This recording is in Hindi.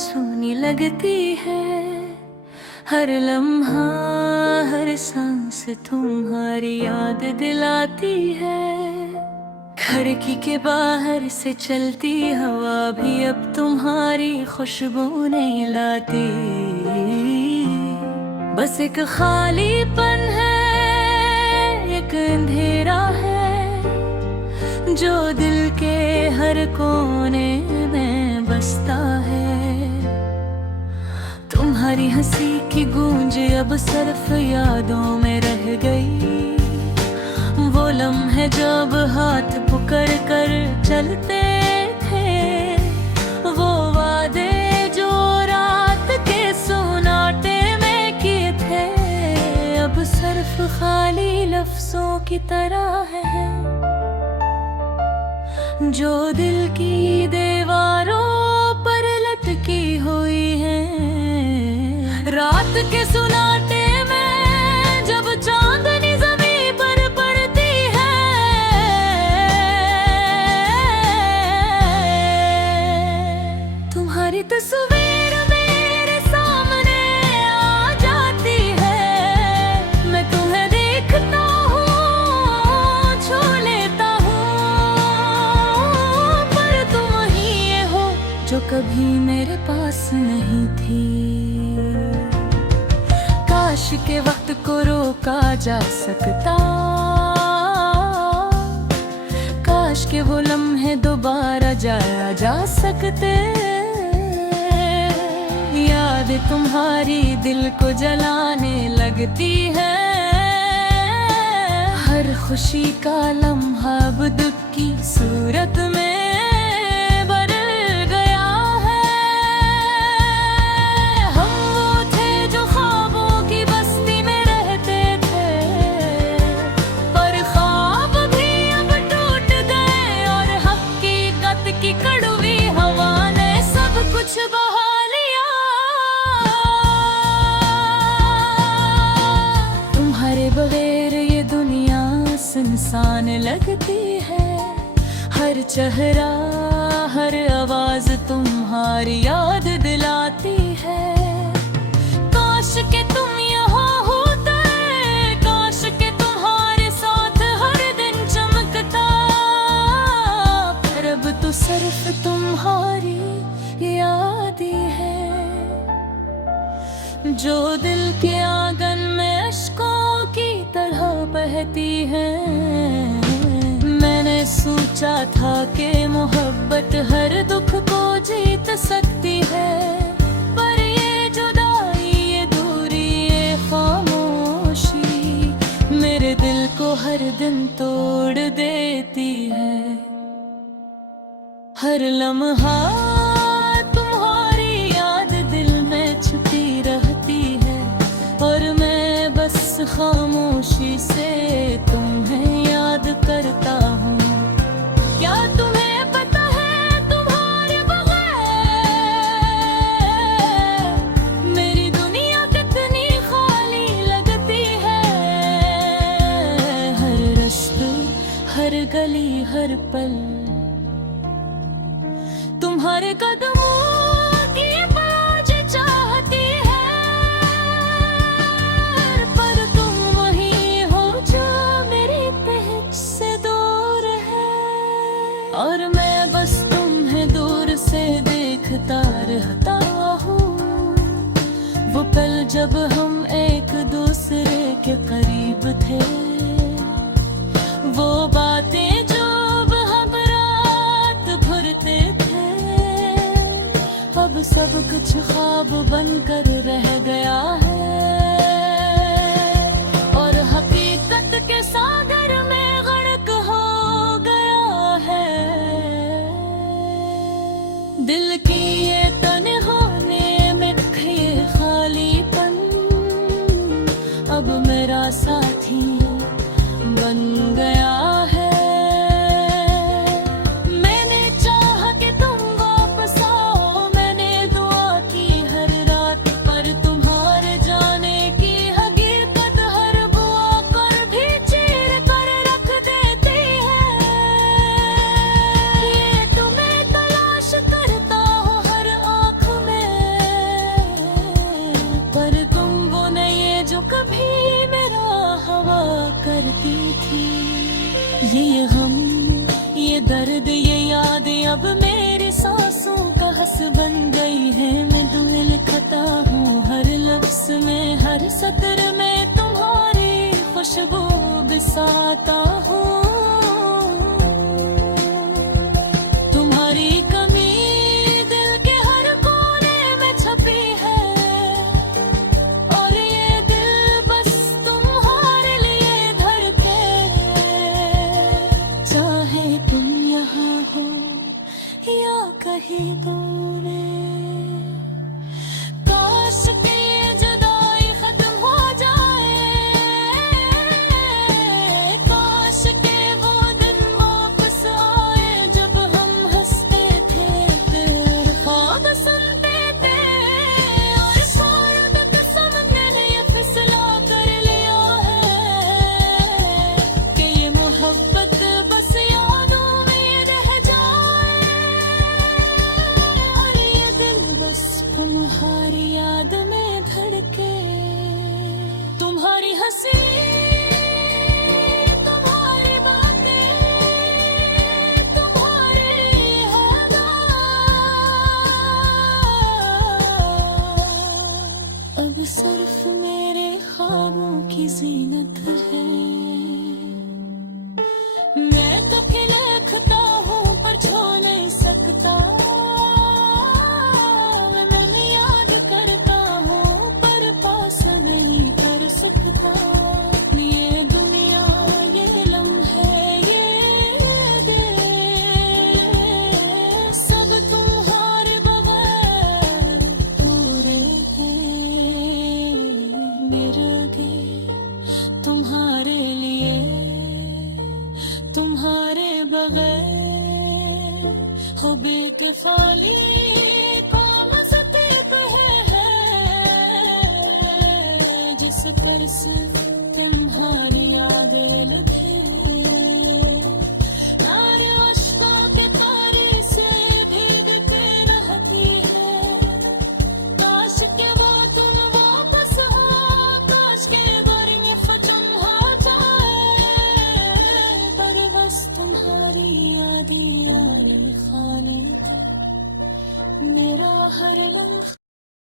सुनी लगती है। हर लम्हा हर सांस तुम्हारी याद दिलाती है। खिड़की के बाहर से चलती हवा भी अब तुम्हारी खुशबू नहीं लाती। बस एक खालीपन है, एक अंधेरा है जो दिल के हर कोने में बसता है। तुम्हारी हंसी की गूंज अब सिर्फ यादों में रह गई। वो लम्हे जब हाथ पकड़ कर चलते थे, वो वादे जो रात के सुनाटे में किए थे, अब सिर्फ खाली लफ्जों की तरह है जो दिल की दीवारों पर लटकी हुई है। रात के सुनाटे में जब चांदनी ज़मीन पर पड़ती है, तुम्हारी तस्वीर मेरे सामने आ जाती है। मैं तुम्हें देखता हूँ, छू लेता हूँ, पर तुम ही ये हो जो कभी मेरे पास नहीं थी। काश के वक्त को रोका जा सकता, काश के वो लम्हे दोबारा जाया जा सकते। याद तुम्हारी दिल को जलाने लगती है। हर खुशी का लम्हा अब दुख की सूरत में बगैर ये दुनिया सुनसान लगती है। हर चेहरा हर आवाज तुम्हारी याद दिलाती है। काश के तुम यहाँ होते, काश के तुम्हारे साथ हर दिन चमकता, पर अब तो सिर्फ तुम्हारी याद ही है जो दिल के आंगन में अश्कों की तरह बहती है। मैंने सोचा था कि मोहब्बत हर दुख को जीत सकती है, पर ये जुदाई, ये दूरी, ये खामोशी मेरे दिल को हर दिन तोड़ देती है। हर लम्हा तुम्हारी याद दिल में छुपी रहती है, और मैं बस खामोशी से तुम्हें याद करता हूँ। क्या तुम्हें पता है तुम्हारे बगैर मेरी दुनिया कितनी खाली लगती है। हर रास्ता, हर गली, हर पल तुम्हारे कदमों की बाज चाहती है, पर तुम वही हो जो मेरी पहुंच से दूर है। और मैं बस तुम्हें दूर से देखता रहता हूँ। वो पल जब हम एक दूसरे के करीब थे, वो बातें जो हम रात भरते थे, अब सब कुछ ख्वाब बनकर रह गया है, और हकीकत के सागर में गर्क हो गया है। दिल की ये तन्हाई में ये खालीपन अब मेरा साथी बन गया है। मैंने चाहा कि तुम वापस आओ, मैंने दुआ की हर रात, पर तुम्हारे जाने की हकीकत हर बुआ कर भी बरसाता हूँ। तुम्हारी कमी दिल के हर कोने में छपी है, और ये दिल बस तुम्हारे लिए धड़के। चाहे तुम यहाँ हो या कहीं दूर, काश के जुदाई खत्म हो जाए, काश के वो दिन वापस आए जब हम हंसते थे, फिर ख्वाब सुनते थे, और शायद कसम मैंने ये फैसला कर लिया है कि ये मोहब्बत बस यादों में रह जाए, और ये दिल बस तुम्हारी याद में धड़के। तुम्हारी हंसी